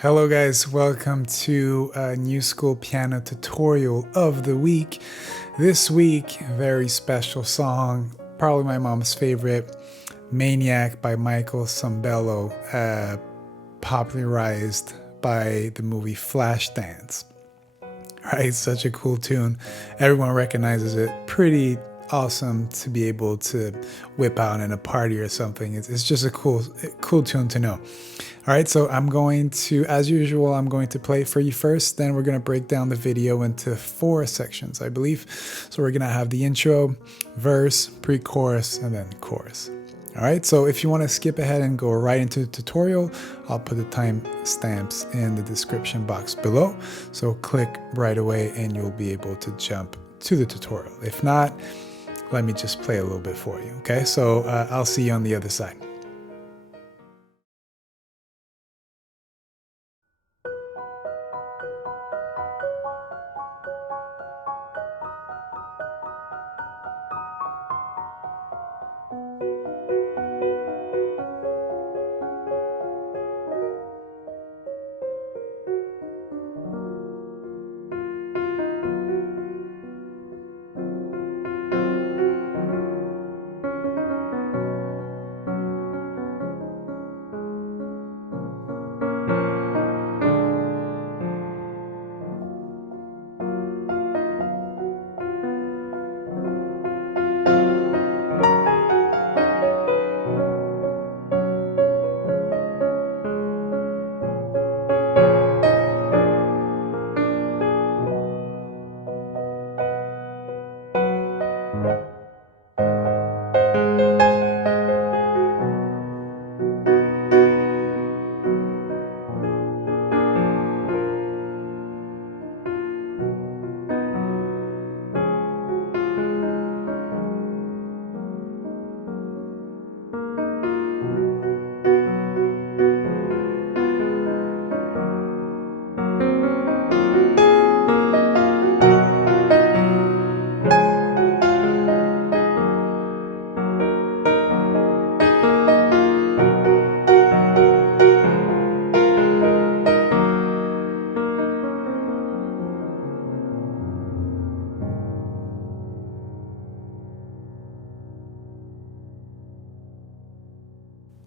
Hello guys, welcome to a new school piano tutorial of the week. This week, very special song, probably my mom's favorite, Maniac by Michael Sembello, popularized by the movie Flashdance. Right, such a cool tune. Everyone recognizes it. Pretty awesome to be able to whip out in a party or something. It's just a cool tune to know. All right, so I'm going to, as usual, I'm going to play it for you first. Then we're going to break down the video into 4 sections, I believe. So we're going to have the intro, verse, pre-chorus, and then chorus. All right, so if you want to skip ahead and go right into the tutorial, I'll put the time stamps in the description box below. So click right away and you'll be able to jump to the tutorial. If not, let me just play a little bit for you, okay? So I'll see you on the other side.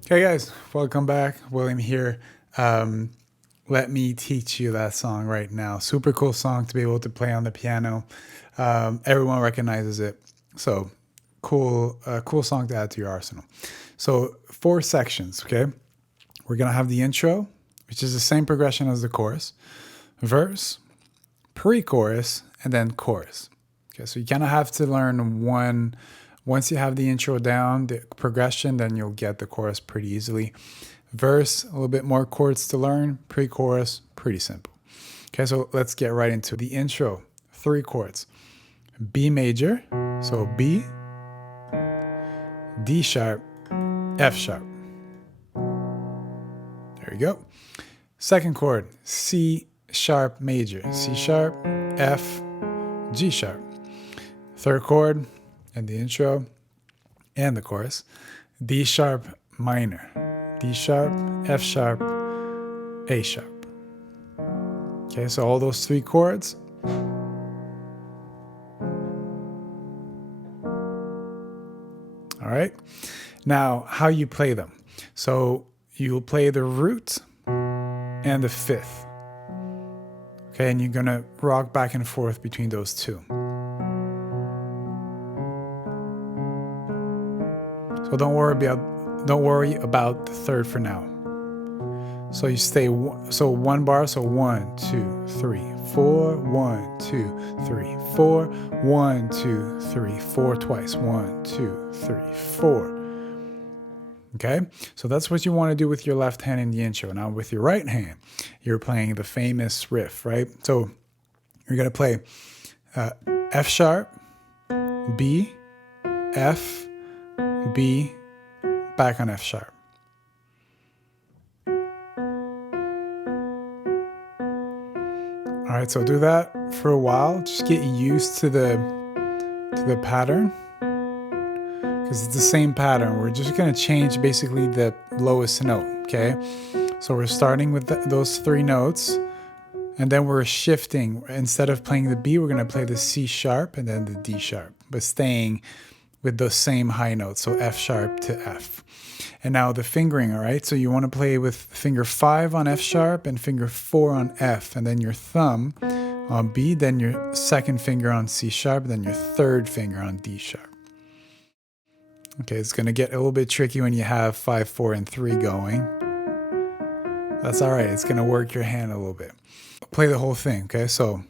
Hey guys, welcome back. William here. Let me teach you that song right now. Super cool song to be able to play on the piano. Everyone recognizes it. So cool song to add to your arsenal. So 4 sections, okay? We're gonna have the intro, which is the same progression as the chorus, verse, pre-chorus, and then chorus. Okay, so you kind of have to learn one. Once you have the intro down, the progression, then you'll get the chorus pretty easily. Verse, a little bit more chords to learn. Pre-chorus, pretty simple. Okay, so let's get right into the intro. 3 chords. B major, so B, D sharp, F sharp. There you go. Second chord, C sharp major, C sharp, F, G sharp. Third chord, and the intro and the chorus, D sharp minor, D sharp, F sharp, A sharp. Okay, so all those 3 chords. All right, now how you play them. So you'll play the root and the 5th. Okay, and you're gonna rock back and forth between those 2. So don't worry about the 3rd for now. So you stay so 1 bar, so 1, 2, 3, 4, 1, 2, 3, 4, 1, 2, 3, 4 twice. 1, 2, 3, 4. Okay? So that's what you want to do with your left hand in the intro. Now with your right hand, you're playing the famous riff, right? So you're going to play F sharp, B, F, B, back on F sharp. All right, so do that for a while. Just get used to the pattern, because it's the same pattern. We're just gonna change basically the lowest note, okay? So we're starting with those 3 notes, and then we're shifting. Instead of playing the B, we're going to play the C sharp and then the D sharp, but staying with those same high notes, so F sharp to F. And now the fingering, all right? So you want to play with finger 5 on F sharp and finger 4 on F, and then your thumb on B, then your second finger on C sharp, then your third finger on D sharp. Okay, it's going to get a little bit tricky when you have 5, 4, and 3 going. That's all right. It's going to work your hand a little bit. Play the whole thing, okay? So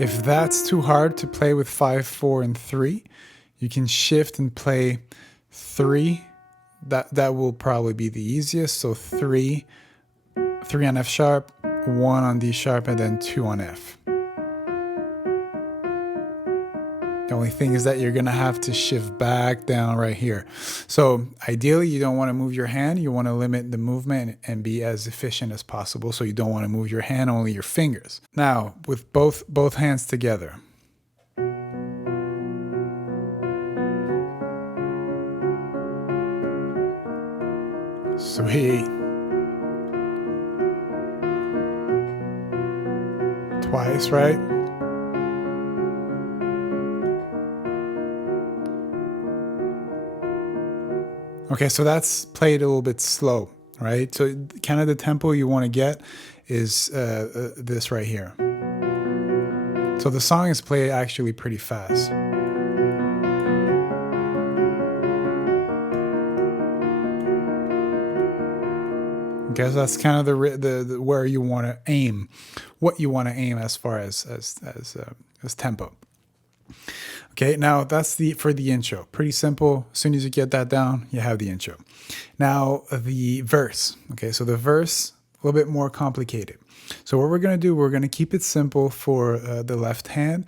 if that's too hard to play with 5, 4, and 3, you can shift and play 3. That will probably be the easiest. So 3 on F sharp, 1 on D sharp, and then 2 on F. The only thing is that you're going to have to shift back down right here. So ideally, you don't want to move your hand. You want to limit the movement and be as efficient as possible. So you don't want to move your hand, only your fingers. Now, with both hands together. Sweet. Twice, right? Okay, so that's played a little bit slow, right? So kind of the tempo you want to get is this right here. So the song is played actually pretty fast. Okay, so that's kind of the where you want to aim, what you want to aim as far as tempo. Okay, now that's for the intro. Pretty simple. As soon as you get that down, you have the intro. Now the verse. Okay, so the verse, a little bit more complicated. So what we're going to do, we're going to keep it simple for the left hand.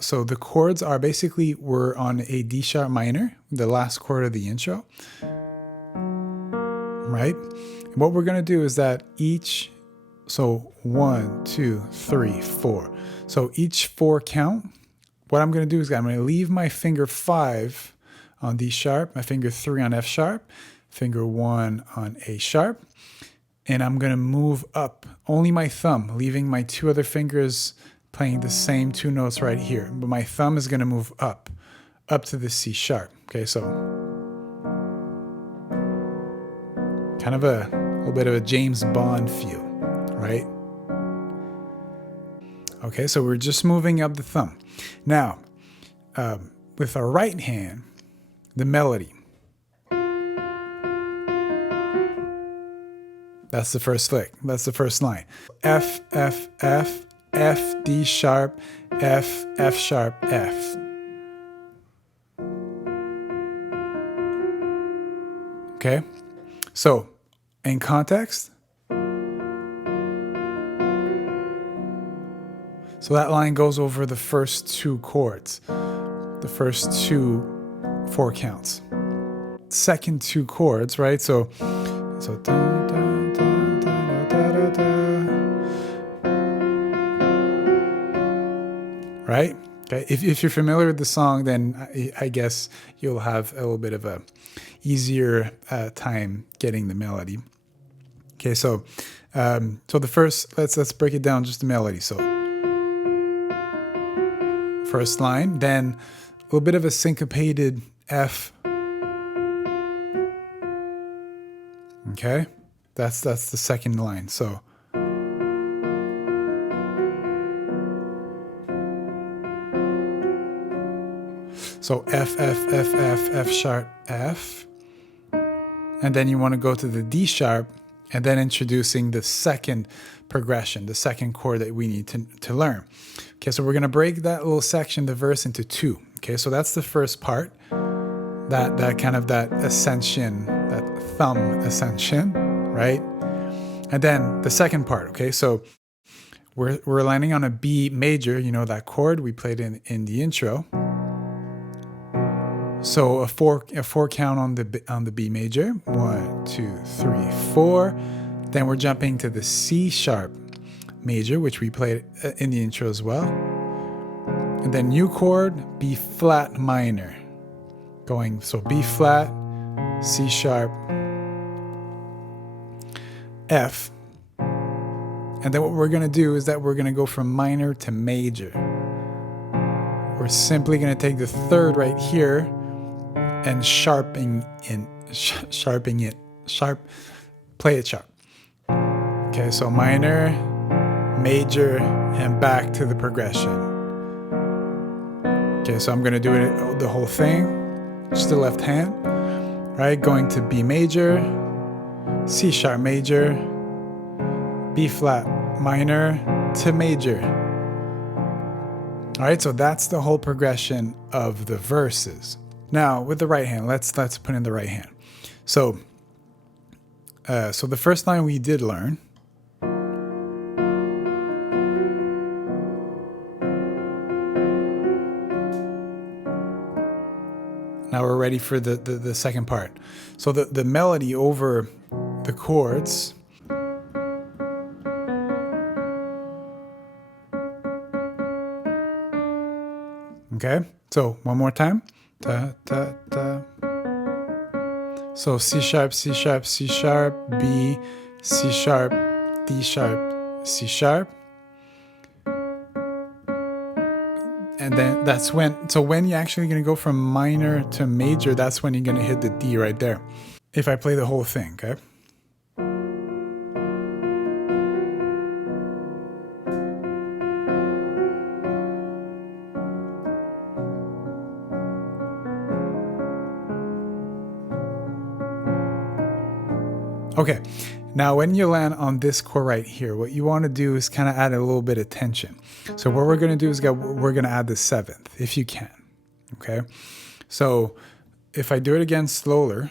So the chords are basically, we're on a D sharp minor, the last chord of the intro. Right? And what we're going to do is that so 1, 2, 3, 4. So each 4 count. What I'm going to do is I'm going to leave my finger 5 on D sharp, my finger 3 on F sharp, finger 1 on A sharp, and I'm going to move up, only my thumb, leaving my 2 other fingers playing the same 2 notes right here. But my thumb is going to move up to the C sharp. Okay, so kind of a little bit of a James Bond feel, right? Okay, so we're just moving up the thumb. Now, with our right hand, the melody. That's the first lick. That's the first line. F, F, F, F, D sharp, F, F sharp, F. Okay, so in context, so that line goes over the first 2 chords, the first 4 counts. Second 2 chords, right? So dun, dun, dun, dun, da, da, da. Right? Okay. If you're familiar with the song, then I guess you'll have a little bit of a easier time getting the melody. Okay, so the first, let's break it down, just the melody. So first line, then a little bit of a syncopated F. Okay, that's the second line. So F, F, F, F, F sharp, F, and then you want to go to the D sharp, and then introducing the second progression, the second chord that we need to learn. Okay, so we're going to break that little section, the verse, into 2. Okay, so that's the first part, that kind of that ascension, that thumb ascension, right? And then the second part, okay, so we're landing on a B major, you know, that chord we played in the intro. So a four count on the B major, 1, 2, 3, 4. Then we're jumping to the C sharp major, which we played in the intro as well. And then new chord, B flat minor. Going, so B flat, C sharp, F. And then what we're going to do is that we're going to go from minor to major. We're simply going to take the third right here and play it sharp. Okay, so minor, major, and back to the progression. Okay, so I'm going to do it the whole thing, just the left hand, right? Going to B major, C sharp major, B flat minor to major. All right, so that's the whole progression of the verses. Now with the right hand, let's put in the right hand. So the first line we did learn. Now we're ready for the second part. So the melody over the chords. Okay, so one more time. Da, da, da. So C sharp, C sharp, C sharp, B, C sharp, D sharp, C sharp. And then that's when, so when you're actually going to go from minor to major, that's when you're going to hit the D right there. If I play the whole thing, okay? Okay, now when you land on this chord right here, what you want to do is kind of add a little bit of tension. So what we're going to do is we're going to add the seventh, if you can. Okay, so if I do it again slower.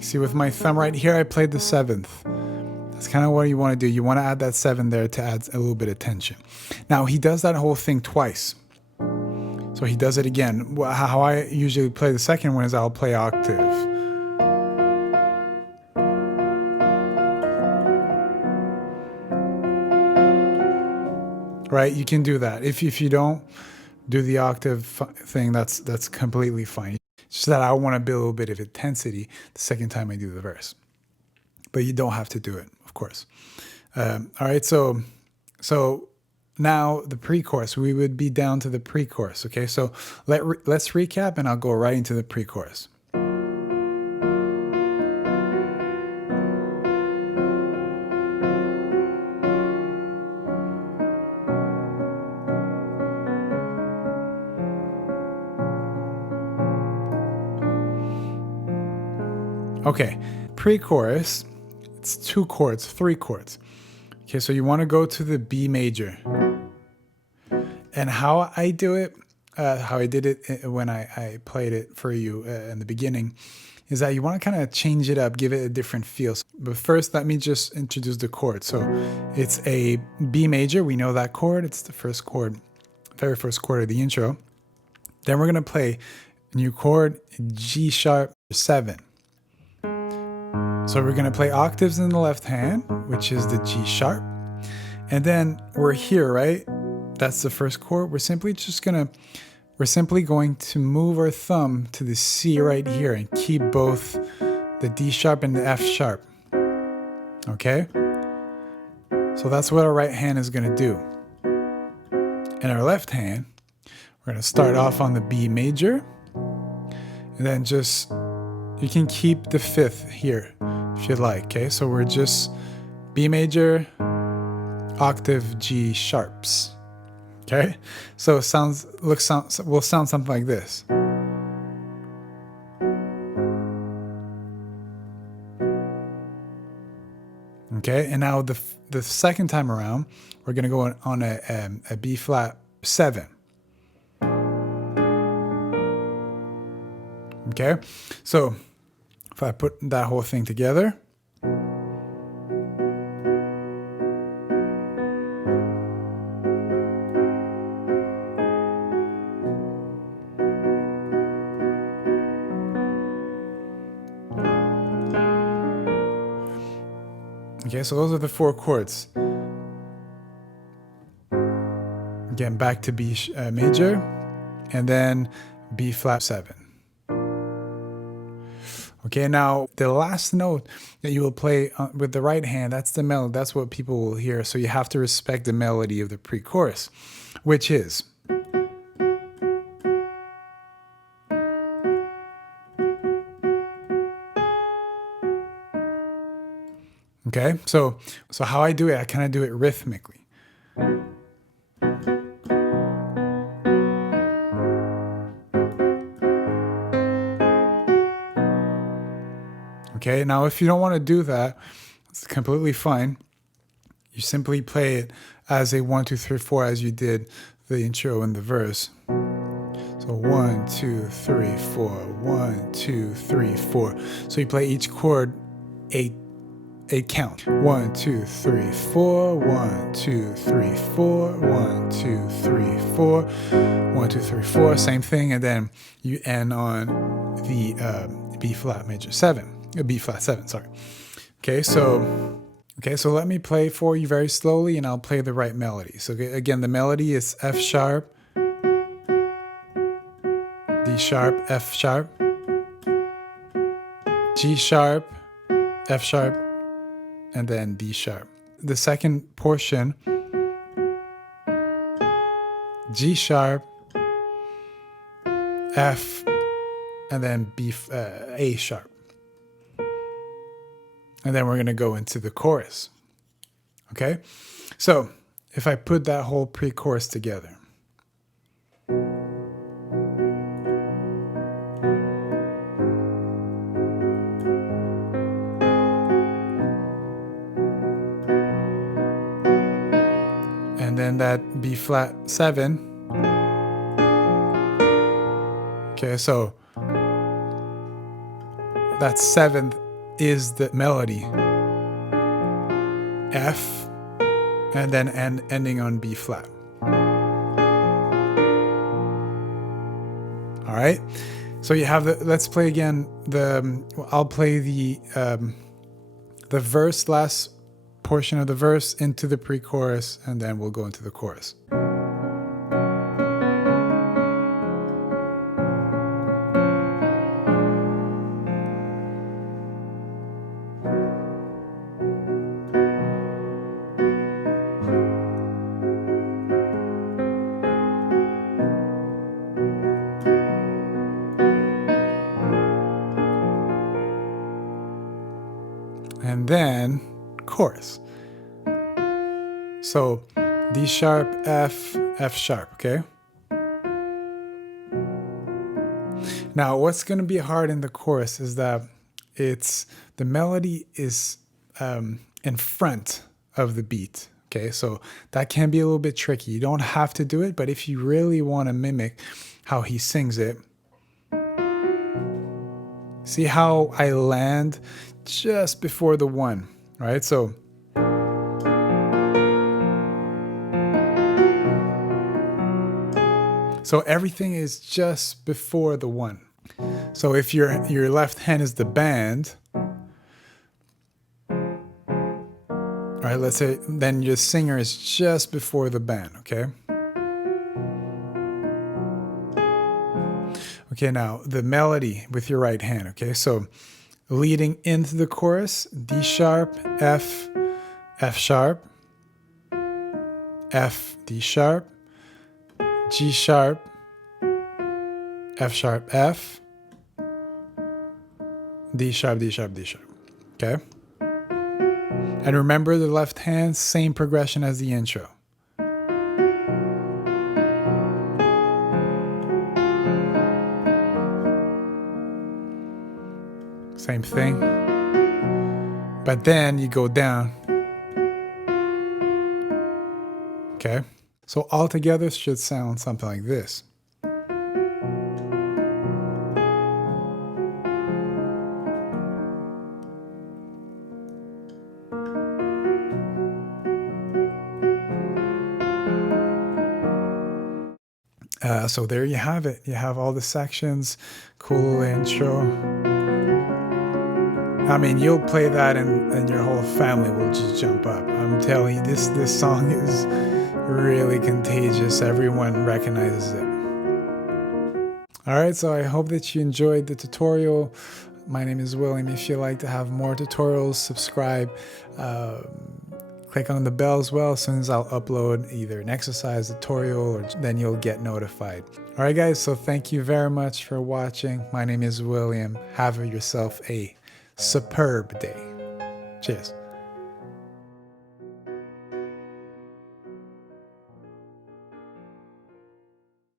See, with my thumb right here, I played the seventh. That's kind of what you want to do. You want to add that seven there to add a little bit of tension. Now, he does that whole thing twice. So he does it again. How I usually play the second one is I'll play octave. Right? You can do that. If you don't do the octave thing, that's completely fine. It's just that I want to build a little bit of intensity the second time I do the verse. But you don't have to do it, of course. All right, so now the pre-chorus, we would be down to the pre-chorus, okay? So let's recap and I'll go right into the pre-chorus. Okay, pre-chorus, it's two chords, three chords. Okay, so you want to go to the B major. And how I do it, how I did it when I played it for you in the beginning, is that you want to kind of change it up, give it a different feel. But first, let me just introduce the chord. So it's a B major. We know that chord. It's the first chord, very first chord of the intro. Then we're going to play a new chord, G sharp 7. So we're going to play octaves in the left hand, which is the G sharp. And then we're here, right? That's the first chord. We're simply going to move our thumb to the C right here and keep both the D sharp and the F sharp. Okay? So that's what our right hand is going to do. In our left hand, we're going to start off on the B major. And then you can keep the fifth here if you'd like, okay? So we're just B major, octave, G sharps, okay? So it will sound something like this. Okay, and now the second time around, we're gonna go on a B flat 7. Okay, so if I put that whole thing together. Okay, so those are the 4 chords. Again, back to B major, and then B flat 7. Okay, now the last note that you will play with the right hand, that's the melody. That's what people will hear. So you have to respect the melody of the pre-chorus, which is. Okay, so how I do it, I kind of do it rhythmically. Okay, now if you don't want to do that, it's completely fine. You simply play it as a 1, 2, 3, 4 as you did the intro and the verse. So 1, 2, 3, 4, 1, 2, 3, 4. So you play each chord 8 count. 1, 2, 3, 4, 1, 2, 3, 4, 1, 2, 3, 4, 1, 2, 3, 4. Same thing, and then you end on the B flat major 7. B flat 7, sorry. Okay, so let me play for you very slowly, and I'll play the right melody. So again, the melody is F sharp, D sharp, F sharp, G sharp, F sharp, and then D sharp. The second portion, G sharp, F, and then A sharp. And then we're going to go into the chorus. Okay? So if I put that whole pre-chorus together. And then that B flat 7. Okay, so that 7th is the melody. F, and then ending on B flat. All right. So you have let's play again. I'll play the verse, last portion of the verse into the pre-chorus, and then we'll go into the chorus. And then chorus. So D sharp, F, F sharp, okay? Now what's going to be hard in the chorus is that the melody is in front of the beat, okay? So that can be a little bit tricky. You don't have to do it, but if you really want to mimic how he sings it, see how I land just before the 1, right? So everything is just before the 1. So if your left hand is the band, all right, let's say then your singer is just before the band, okay? Okay, now the melody with your right hand, okay? So leading into the chorus, D sharp, F, F sharp, F, D sharp, G sharp, F sharp, F, D sharp, D sharp, D sharp, okay? And remember the left hand, same progression as the intro. Same thing. But then you go down. Okay? So all together should sound something like this. So there you have it. You have all the sections, cool intro. I mean, you'll play that and your whole family will just jump up. I'm telling you, this song is really contagious. Everyone recognizes it. All right, so I hope that you enjoyed the tutorial. My name is William. If you'd like to have more tutorials, subscribe. Click on the bell as well. As soon as I'll upload either an exercise tutorial, or then you'll get notified. All right, guys, so thank you very much for watching. My name is William. Have yourself a superb day. Cheers.